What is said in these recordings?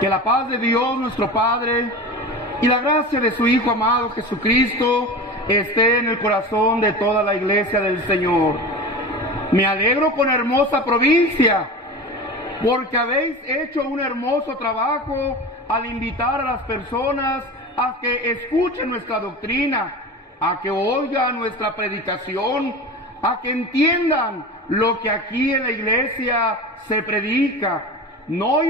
Que la paz de Dios nuestro Padre y la gracia de su Hijo amado Jesucristo esté en el corazón de toda la iglesia del Señor. Me alegro con hermosa provincia, porque habéis hecho un hermoso trabajo al invitar a las personas a que escuchen nuestra doctrina, a que oigan nuestra predicación, a que entiendan lo que aquí en la iglesia se predica, no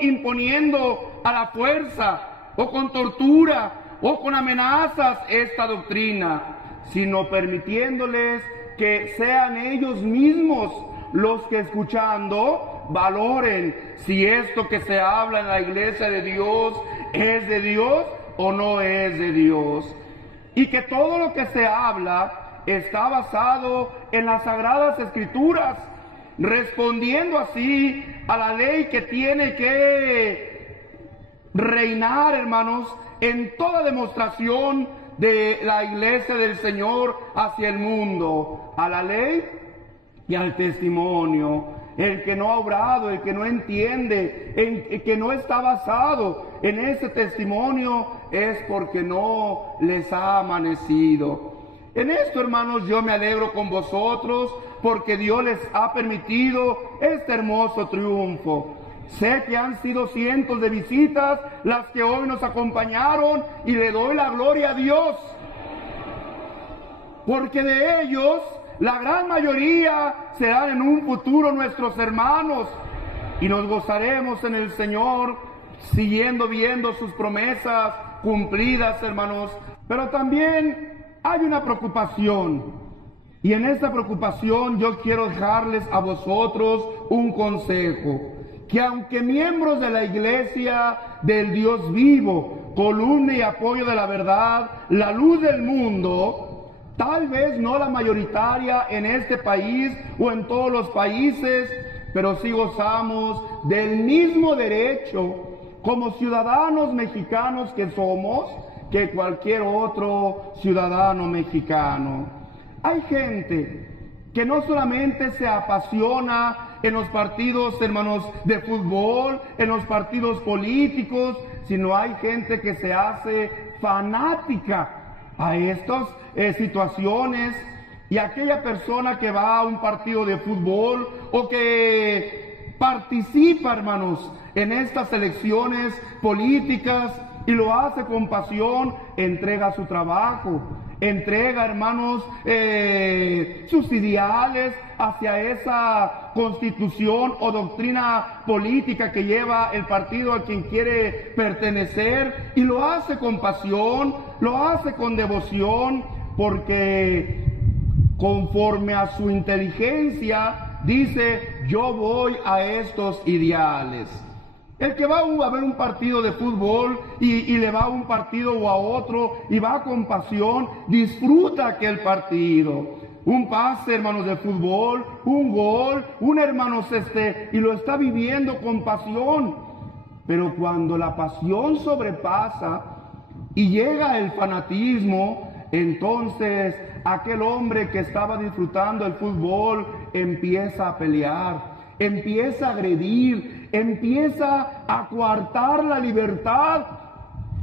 imponiendo a la fuerza o con tortura o con amenazas esta doctrina, sino permitiéndoles que sean ellos mismos los que escuchando valoren si esto que se habla en la iglesia de Dios es de Dios o no es de Dios. Y que todo lo que se habla está basado en las Sagradas Escrituras, respondiendo así a la ley que tiene que reinar, hermanos, en toda demostración de la iglesia del Señor hacia el mundo, a la ley y al testimonio. El que no ha obrado, el que no entiende, el que no está basado en ese testimonio es porque no les ha amanecido. En esto, hermanos, yo me alegro con vosotros porque Dios les ha permitido este hermoso triunfo. Sé que han sido cientos de visitas las que hoy nos acompañaron y le doy la gloria a Dios, porque de ellos la gran mayoría serán en un futuro nuestros hermanos y nos gozaremos en el Señor siguiendo viendo sus promesas cumplidas, hermanos. Pero también hay una preocupación, y en esta preocupación yo quiero dejarles a vosotros un consejo, que aunque miembros de la iglesia del Dios vivo, columna y apoyo de la verdad, la luz del mundo, tal vez no la mayoritaria en este país o en todos los países, pero sí gozamos del mismo derecho como ciudadanos mexicanos que somos, que cualquier otro ciudadano mexicano. Hay gente que no solamente se apasiona en los partidos, hermanos, de fútbol, en los partidos políticos, sino hay gente que se hace fanática a estas situaciones, y aquella persona que va a un partido de fútbol o que participa, hermanos, en estas elecciones políticas y lo hace con pasión, entrega su trabajo, entrega, hermanos, sus ideales hacia esa constitución o doctrina política que lleva el partido a quien quiere pertenecer, y lo hace con pasión, lo hace con devoción, porque conforme a su inteligencia dice: yo voy a estos ideales. El que va a ver un partido de fútbol y le va a un partido o a otro y va con pasión, disfruta aquel partido. Un pase, hermanos, de fútbol, un gol, hermanos, y lo está viviendo con pasión. Pero cuando la pasión sobrepasa y llega el fanatismo, entonces aquel hombre que estaba disfrutando el fútbol empieza a pelear, empieza a agredir, empieza a coartar la libertad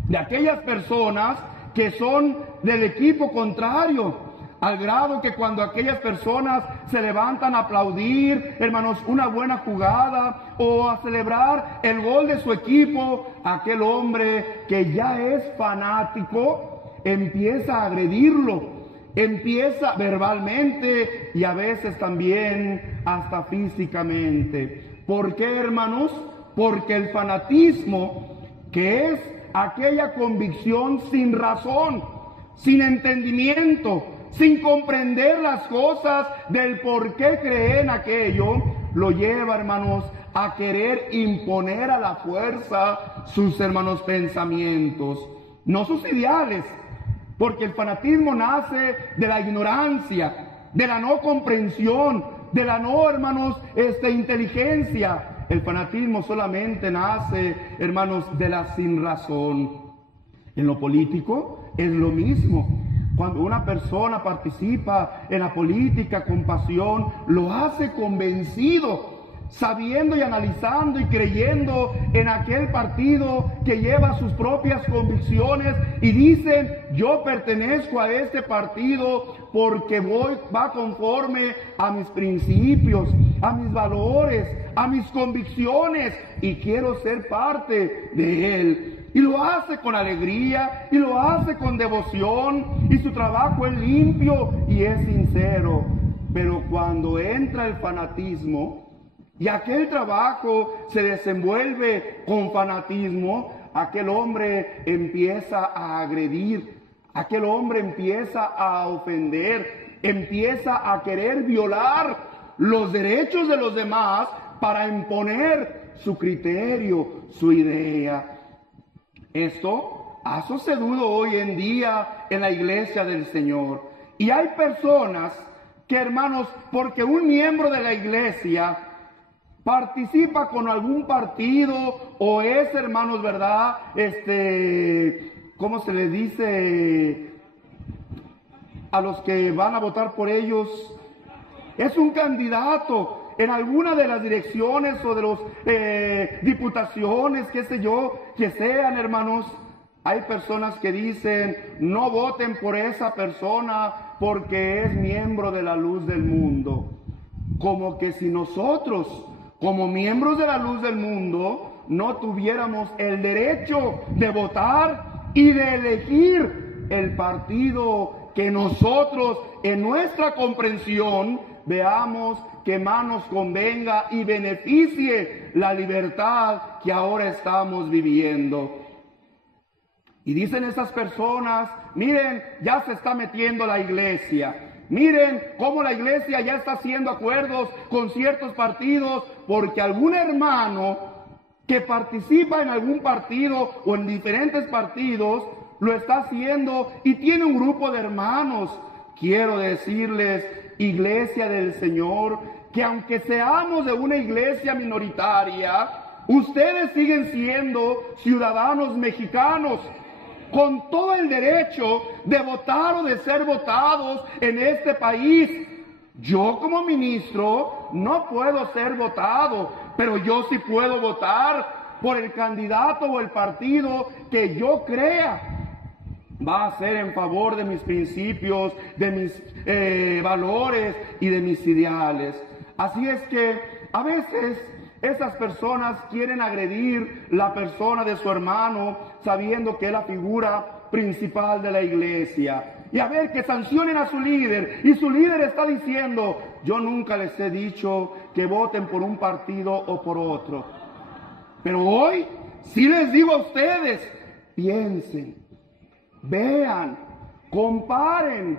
de aquellas personas que son del equipo contrario, al grado que cuando aquellas personas se levantan a aplaudir, hermanos, una buena jugada o a celebrar el gol de su equipo, aquel hombre que ya es fanático empieza a agredirlo. Empieza verbalmente y a veces también hasta físicamente. ¿Por qué, hermanos? Porque el fanatismo, que es aquella convicción sin razón, sin entendimiento, sin comprender las cosas del por qué creen aquello, lo lleva, hermanos, a querer imponer a la fuerza sus, hermanos, pensamientos, no sus ideales. Porque el fanatismo nace de la ignorancia, de la no comprensión, de la no, hermanos, inteligencia. El fanatismo solamente nace, hermanos, de la sinrazón. En lo político es lo mismo. Cuando una persona participa en la política con pasión, lo hace convencido sabiendo y analizando y creyendo en aquel partido que lleva sus propias convicciones y dicen, yo pertenezco a este partido porque va conforme a mis principios, a mis valores, a mis convicciones y quiero ser parte de él. Y lo hace con alegría, y lo hace con devoción, y su trabajo es limpio y es sincero. Pero cuando entra el fanatismo, y aquel trabajo se desenvuelve con fanatismo, aquel hombre empieza a agredir, aquel hombre empieza a ofender, empieza a querer violar los derechos de los demás para imponer su criterio, su idea. Esto ha sucedido hoy en día en la iglesia del Señor. Y hay personas que, hermanos, porque un miembro de la iglesia participa con algún partido o es, hermanos, ¿verdad? ¿Cómo se les dice a los que van a votar por ellos? Es un candidato en alguna de las direcciones o de los diputaciones, qué sé yo, que sean, hermanos. Hay personas que dicen, no voten por esa persona porque es miembro de la luz del mundo. Como que si nosotros, como miembros de la luz del mundo, no tuviéramos el derecho de votar y de elegir el partido que nosotros, en nuestra comprensión, veamos que más nos convenga y beneficie la libertad que ahora estamos viviendo. Y dicen esas personas, miren, ya se está metiendo la iglesia. Miren cómo la iglesia ya está haciendo acuerdos con ciertos partidos porque algún hermano que participa en algún partido o en diferentes partidos lo está haciendo y tiene un grupo de hermanos. Quiero decirles, iglesia del Señor, que aunque seamos de una iglesia minoritaria, ustedes siguen siendo ciudadanos mexicanos, con todo el derecho de votar o de ser votados en este país. Yo como ministro no puedo ser votado, pero yo sí puedo votar por el candidato o el partido que yo crea va a ser en favor de mis principios, de mis valores y de mis ideales. Así es que a veces esas personas quieren agredir la persona de su hermano sabiendo que es la figura principal de la iglesia. Y a ver, que sancionen a su líder. Y su líder está diciendo, yo nunca les he dicho que voten por un partido o por otro. Pero hoy sí les digo a ustedes, piensen, vean, comparen.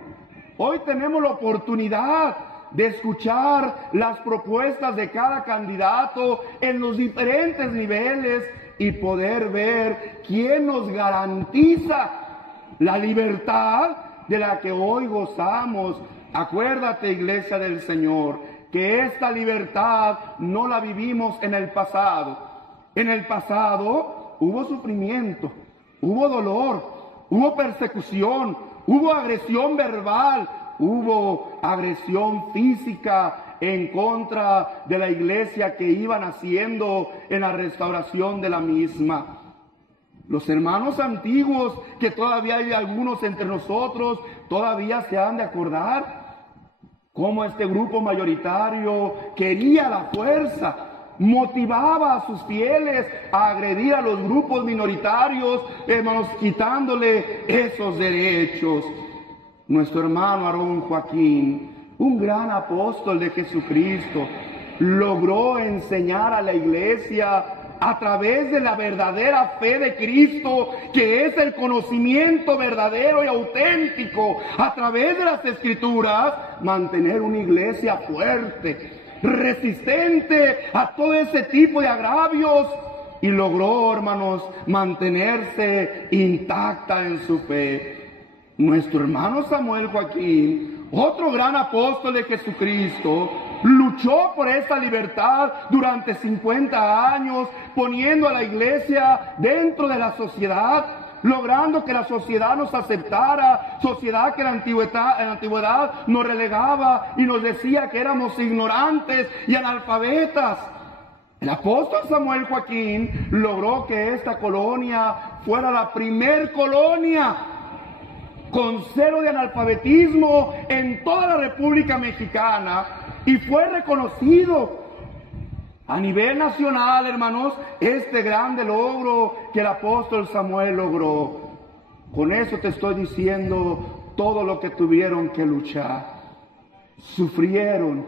Hoy tenemos la oportunidad de escuchar las propuestas de cada candidato en los diferentes niveles y poder ver quién nos garantiza la libertad de la que hoy gozamos. Acuérdate, iglesia del Señor, que esta libertad no la vivimos en el pasado. En el pasado hubo sufrimiento, hubo dolor, hubo persecución, hubo agresión verbal, hubo agresión física en contra de la iglesia que iban haciendo en la restauración de la misma. Los hermanos antiguos, que todavía hay algunos entre nosotros, todavía se han de acordar cómo este grupo mayoritario quería la fuerza, motivaba a sus fieles a agredir a los grupos minoritarios, hermanos, quitándole esos derechos. Nuestro hermano Aarón Joaquín, un gran apóstol de Jesucristo, logró enseñar a la iglesia a través de la verdadera fe de Cristo, que es el conocimiento verdadero y auténtico, a través de las Escrituras, mantener una iglesia fuerte, resistente a todo ese tipo de agravios, y logró, hermanos, mantenerse intacta en su fe. Nuestro hermano Samuel Joaquín, otro gran apóstol de Jesucristo, luchó por esta libertad durante 50 años, poniendo a la iglesia dentro de la sociedad, logrando que la sociedad nos aceptara, sociedad que en la antigüedad nos relegaba y nos decía que éramos ignorantes y analfabetas. El apóstol Samuel Joaquín logró que esta colonia fuera la primer colonia con cero de analfabetismo en toda la República Mexicana, y fue reconocido a nivel nacional, hermanos, este grande logro que el apóstol Samuel logró. Con eso te estoy diciendo todo lo que tuvieron que luchar. Sufrieron,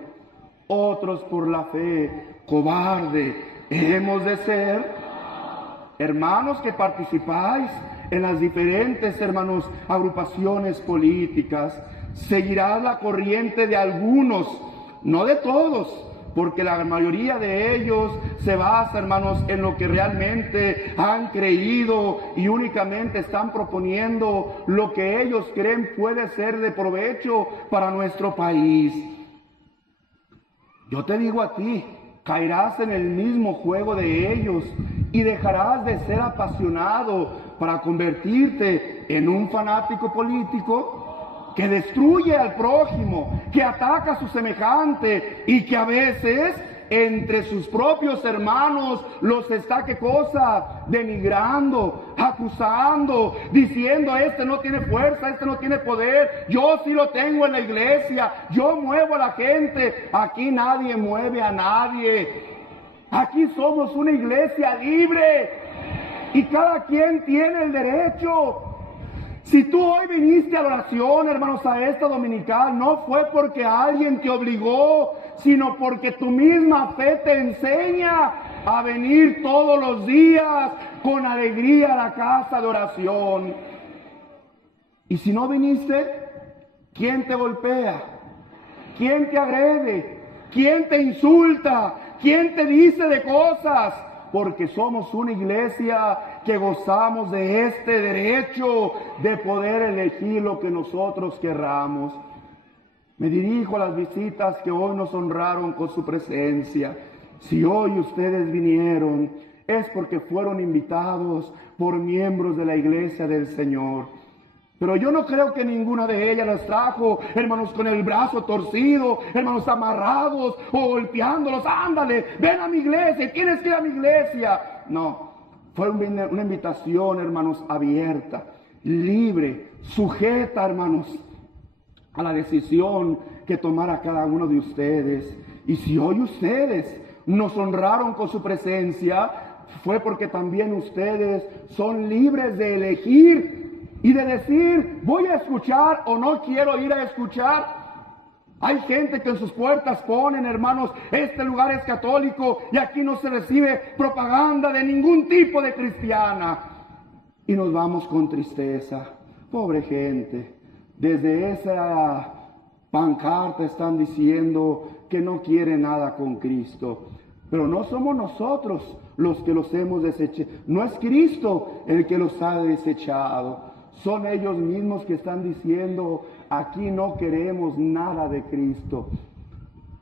otros por la fe, cobarde. Hemos de ser, hermanos que participáis en las diferentes, hermanos, agrupaciones políticas, seguirás la corriente de algunos, no de todos, porque la mayoría de ellos se basa, hermanos, en lo que realmente han creído y únicamente están proponiendo lo que ellos creen puede ser de provecho para nuestro país. Yo te digo a ti, caerás en el mismo juego de ellos y dejarás de ser apasionado para convertirte en un fanático político que destruye al prójimo, que ataca a su semejante y que a veces entre sus propios hermanos los está, ¿qué cosa? Denigrando, acusando, diciendo: este no tiene fuerza, este no tiene poder, yo sí lo tengo en la iglesia, yo muevo a la gente. Aquí nadie mueve a nadie, aquí somos una iglesia libre y cada quien tiene el derecho. Si tú hoy viniste a la oración, hermanos, a esta dominical, no fue porque alguien te obligó, sino porque tu misma fe te enseña a venir todos los días con alegría a la casa de oración. Y si no viniste, ¿quién te golpea? ¿Quién te agrede? ¿Quién te insulta? ¿Quién te dice de cosas? Porque somos una iglesia que gozamos de este derecho de poder elegir lo que nosotros querramos. Me dirijo a las visitas que hoy nos honraron con su presencia. Si hoy ustedes vinieron, es porque fueron invitados por miembros de la iglesia del Señor. Pero yo no creo que ninguna de ellas las trajo, hermanos, con el brazo torcido, hermanos, amarrados o golpeándolos. Ándale, ven a mi iglesia, tienes que ir a mi iglesia. No, fue una invitación, hermanos, abierta, libre, sujeta, hermanos, a la decisión que tomara cada uno de ustedes. Y si hoy ustedes nos honraron con su presencia, fue porque también ustedes son libres de elegir y de decir: voy a escuchar o no quiero ir a escuchar. Hay gente que en sus puertas ponen, hermanos: este lugar es católico y aquí no se recibe propaganda de ningún tipo de cristiana. Y nos vamos con tristeza. Pobre gente, desde esa pancarta están diciendo que no quiere nada con Cristo. Pero no somos nosotros los que los hemos desechado, no es Cristo el que los ha desechado. Son ellos mismos que están diciendo: aquí no queremos nada de Cristo.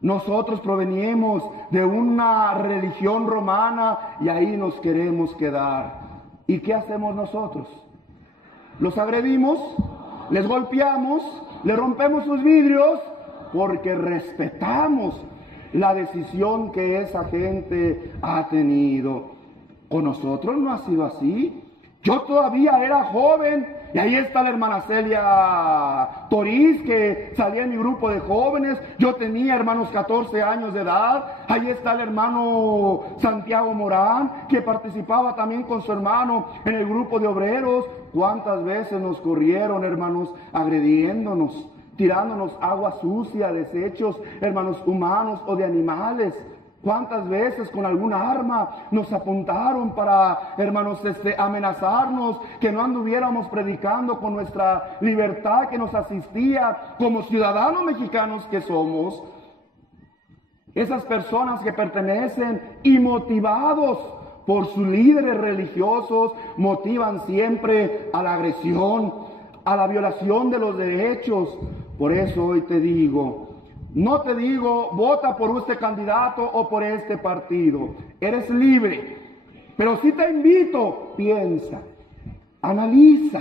Nosotros provenimos de una religión romana y ahí nos queremos quedar. ¿Y qué hacemos nosotros? ¿Los agredimos? ¿Les golpeamos? ¿les rompemos sus vidrios? Porque respetamos la decisión que esa gente ha tenido. Con nosotros no ha sido así. Yo todavía era joven y ahí está la hermana Celia Toriz, que salía en mi grupo de jóvenes. Yo tenía, hermanos, 14 años de edad. Ahí está el hermano Santiago Morán, que participaba también con su hermano en el grupo de obreros. ¿Cuántas veces nos corrieron, hermanos, agrediéndonos, tirándonos agua sucia, desechos, hermanos, humanos o de animales? ¿Cuántas veces con alguna arma nos apuntaron para, hermanos, amenazarnos, que no anduviéramos predicando con nuestra libertad que nos asistía como ciudadanos mexicanos que somos? Esas personas que pertenecen y motivados por sus líderes religiosos motivan siempre a la agresión, a la violación de los derechos. Por eso hoy te digo, no te digo, vota por este candidato o por este partido. Eres libre. Pero sí te invito, piensa, analiza.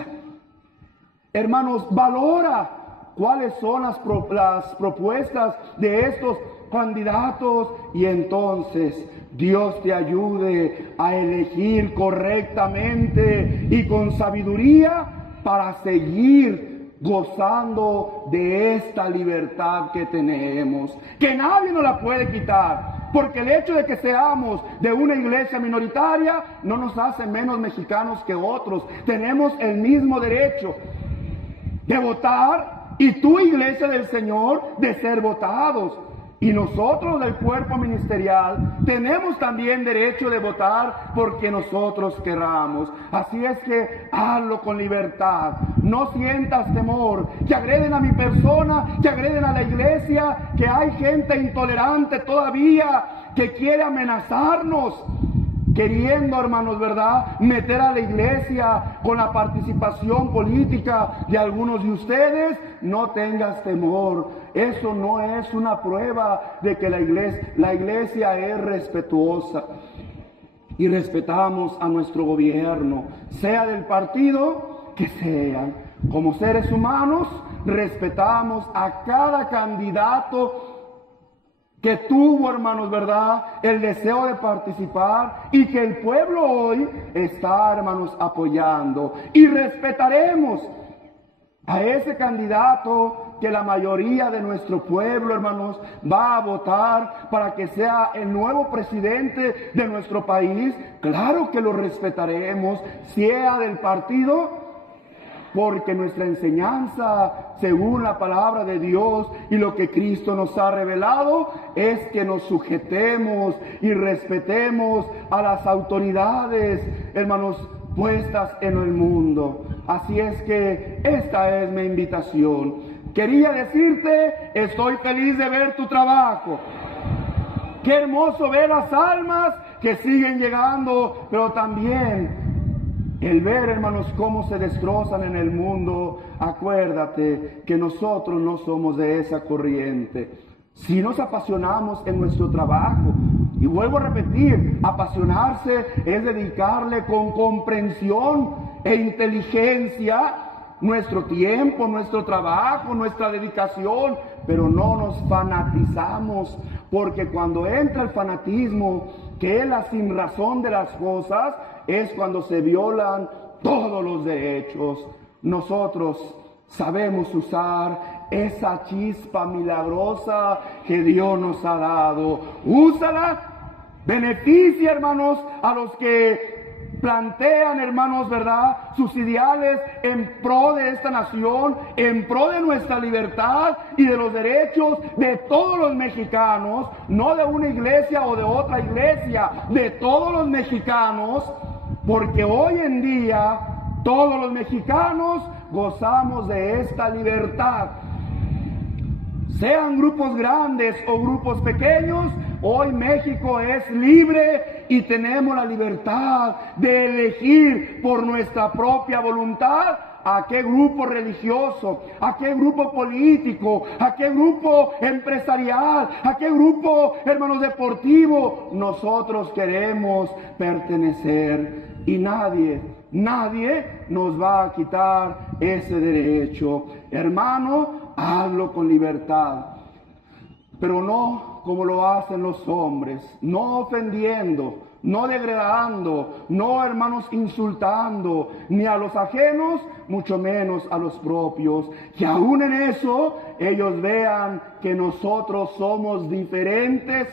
Hermanos, valora cuáles son las propuestas de estos candidatos, y entonces Dios te ayude a elegir correctamente y con sabiduría para seguir gozando de esta libertad que tenemos, que nadie nos la puede quitar, porque el hecho de que seamos de una iglesia minoritaria no nos hace menos mexicanos que otros. Tenemos el mismo derecho de votar, y tu iglesia del Señor de ser votados. Y nosotros del cuerpo ministerial tenemos también derecho de votar porque nosotros queramos. Así es que hazlo con libertad. No sientas temor, que agreden a mi persona, que agreden a la iglesia, que hay gente intolerante todavía que quiere amenazarnos, queriendo, hermanos, ¿verdad?, meter a la iglesia con la participación política de algunos de ustedes. No tengas temor. Eso no es una prueba de que la iglesia es respetuosa. Y respetamos a nuestro gobierno, sea del partido que sean. Como seres humanos, respetamos a cada candidato que tuvo, hermanos, ¿verdad?, el deseo de participar, y que el pueblo hoy está, hermanos, apoyando. Y respetaremos a ese candidato que la mayoría de nuestro pueblo, hermanos, va a votar para que sea el nuevo presidente de nuestro país. Claro que lo respetaremos, sea del partido, porque nuestra enseñanza, según la palabra de Dios y lo que Cristo nos ha revelado, es que nos sujetemos y respetemos a las autoridades, hermanos, puestas en el mundo. Así es que esta es mi invitación. Quería decirte, estoy feliz de ver tu trabajo. Qué hermoso ver las almas que siguen llegando, pero también el ver, hermanos, cómo se destrozan en el mundo. Acuérdate que nosotros no somos de esa corriente. Si nos apasionamos en nuestro trabajo, y vuelvo a repetir, apasionarse es dedicarle con comprensión e inteligencia nuestro tiempo, nuestro trabajo, nuestra dedicación, pero no nos fanatizamos, porque cuando entra el fanatismo, que es la sinrazón de las cosas, es cuando se violan todos los derechos. Nosotros sabemos usar esa chispa milagrosa que Dios nos ha dado. Úsala, beneficia, hermanos, a los que plantean, hermanos, ¿verdad?, sus ideales en pro de esta nación, en pro de nuestra libertad y de los derechos de todos los mexicanos, no de una iglesia o de otra iglesia, de todos los mexicanos, porque hoy en día todos los mexicanos gozamos de esta libertad. Sean grupos grandes o grupos pequeños, hoy México es libre y tenemos la libertad de elegir por nuestra propia voluntad a qué grupo religioso, a qué grupo político, a qué grupo empresarial, a qué grupo, hermanos, deportivo nosotros queremos pertenecer. Y nadie nos va a quitar ese derecho. Hermano, hazlo con libertad, pero no como lo hacen los hombres, no ofendiendo, no degradando, no, hermanos, insultando, ni a los ajenos, mucho menos a los propios. Que aún en eso ellos vean que nosotros somos diferentes,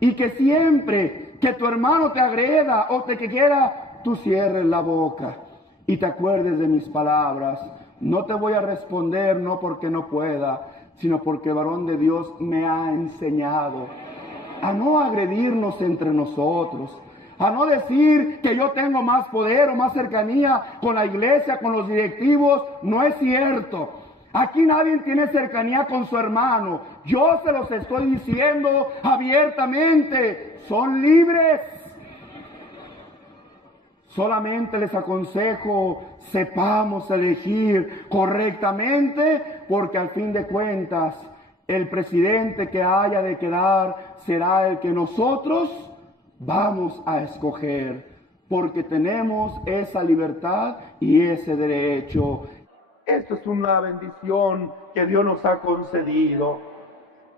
y que siempre que tu hermano te agreda o te quiera, tú cierres la boca y te acuerdes de mis palabras. No te voy a responder, no porque no pueda, sino porque el varón de Dios me ha enseñado a no agredirnos entre nosotros, a no decir que yo tengo más poder o más cercanía con la iglesia, con los directivos. No es cierto. Aquí nadie tiene cercanía con su hermano. Yo se los estoy diciendo abiertamente. Son libres. Solamente les aconsejo, sepamos elegir correctamente, porque al fin de cuentas, el presidente que haya de quedar será el que nosotros vamos a escoger, porque tenemos esa libertad y ese derecho. Esto es una bendición que Dios nos ha concedido,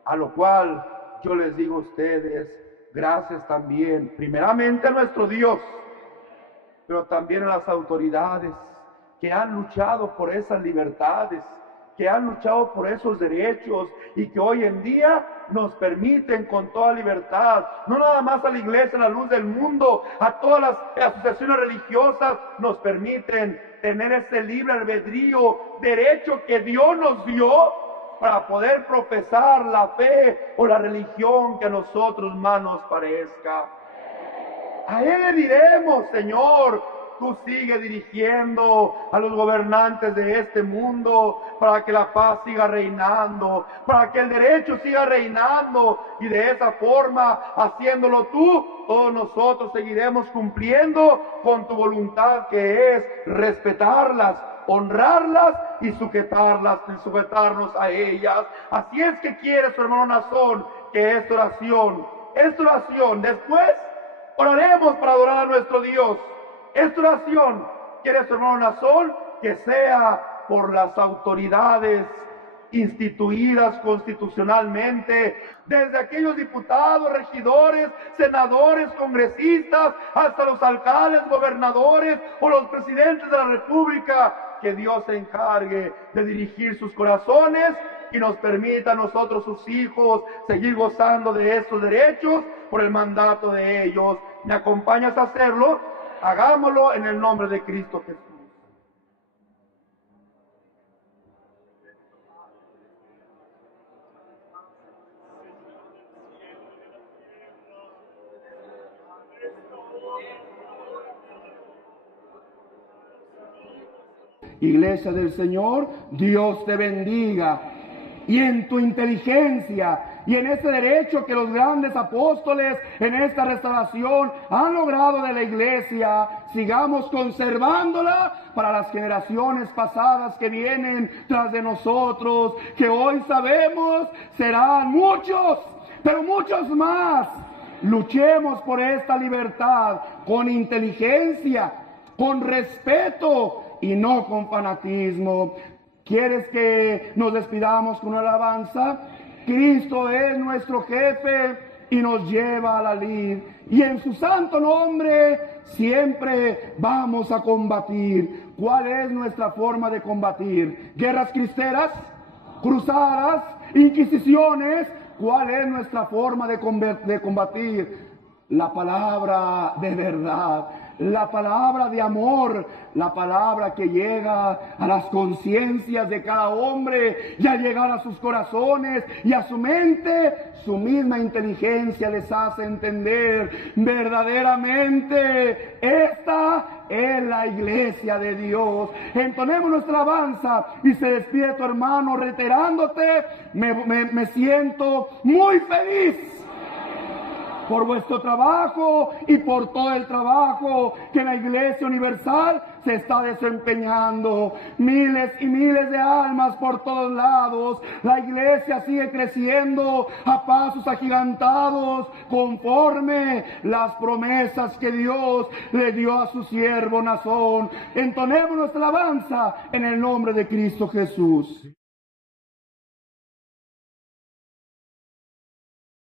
a lo cual yo les digo a ustedes, gracias también, primeramente a nuestro Dios, pero también a las autoridades que han luchado por esas libertades, que han luchado por esos derechos y que hoy en día nos permiten con toda libertad, no nada más a la iglesia, a la luz del mundo, a todas las asociaciones religiosas, nos permiten tener ese libre albedrío, derecho que Dios nos dio para poder profesar la fe o la religión que a nosotros más nos parezca. A Él le diremos, Señor, tú sigue dirigiendo a los gobernantes de este mundo para que la paz siga reinando, para que el derecho siga reinando, y de esa forma, haciéndolo tú, todos nosotros seguiremos cumpliendo con tu voluntad, que es respetarlas, honrarlas y sujetarnos a ellas. Así es que quiere su hermano Nazón que esta oración, después oraremos para adorar a nuestro Dios. Esta oración quiere su hermano Nazón que sea por las autoridades instituidas constitucionalmente, desde aquellos diputados, regidores, senadores, congresistas, hasta los alcaldes, gobernadores o los presidentes de la República, que Dios se encargue de dirigir sus corazones y nos permita a nosotros, sus hijos, seguir gozando de estos derechos por el mandato de ellos. ¿Me acompañas a hacerlo? Hagámoslo en el nombre de Cristo Jesús. Iglesia del Señor, Dios te bendiga. Y en tu inteligencia y en ese derecho que los grandes apóstoles en esta restauración han logrado de la iglesia, sigamos conservándola para las generaciones pasadas que vienen tras de nosotros, que hoy sabemos serán muchos, pero muchos más. Luchemos por esta libertad con inteligencia, con respeto y no con fanatismo. ¿Quieres que nos despidamos con una alabanza? Cristo es nuestro jefe y nos lleva a la lid. Y en su santo nombre siempre vamos a combatir. ¿Cuál es nuestra forma de combatir? ¿Guerras cristeras? ¿Cruzadas? ¿Inquisiciones? ¿Cuál es nuestra forma de combatir? La palabra de verdad, la palabra de amor, la palabra que llega a las conciencias de cada hombre y al llegar a sus corazones y a su mente, su misma inteligencia les hace entender verdaderamente esta es la iglesia de Dios. Entonemos nuestra alabanza y se despide tu hermano reiterándote, me siento muy feliz por vuestro trabajo y por todo el trabajo que la Iglesia Universal se está desempeñando. Miles y miles de almas por todos lados. La Iglesia sigue creciendo a pasos agigantados conforme las promesas que Dios le dio a su siervo Nazón. Entonemos nuestra alabanza en el nombre de Cristo Jesús.